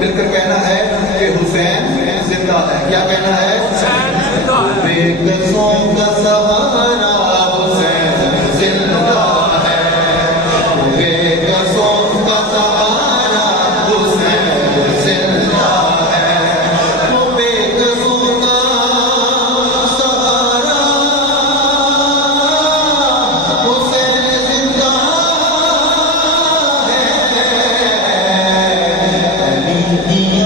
मिलकर कहना है कि हुसैन जिंदा है। क्या कहना है? बेकसों का सहारा हुसैन जिंदा है, बेकसों का सहारा हुसैन जिंदा है, वो बेकसों का सहारा हुसैन जिंदा है।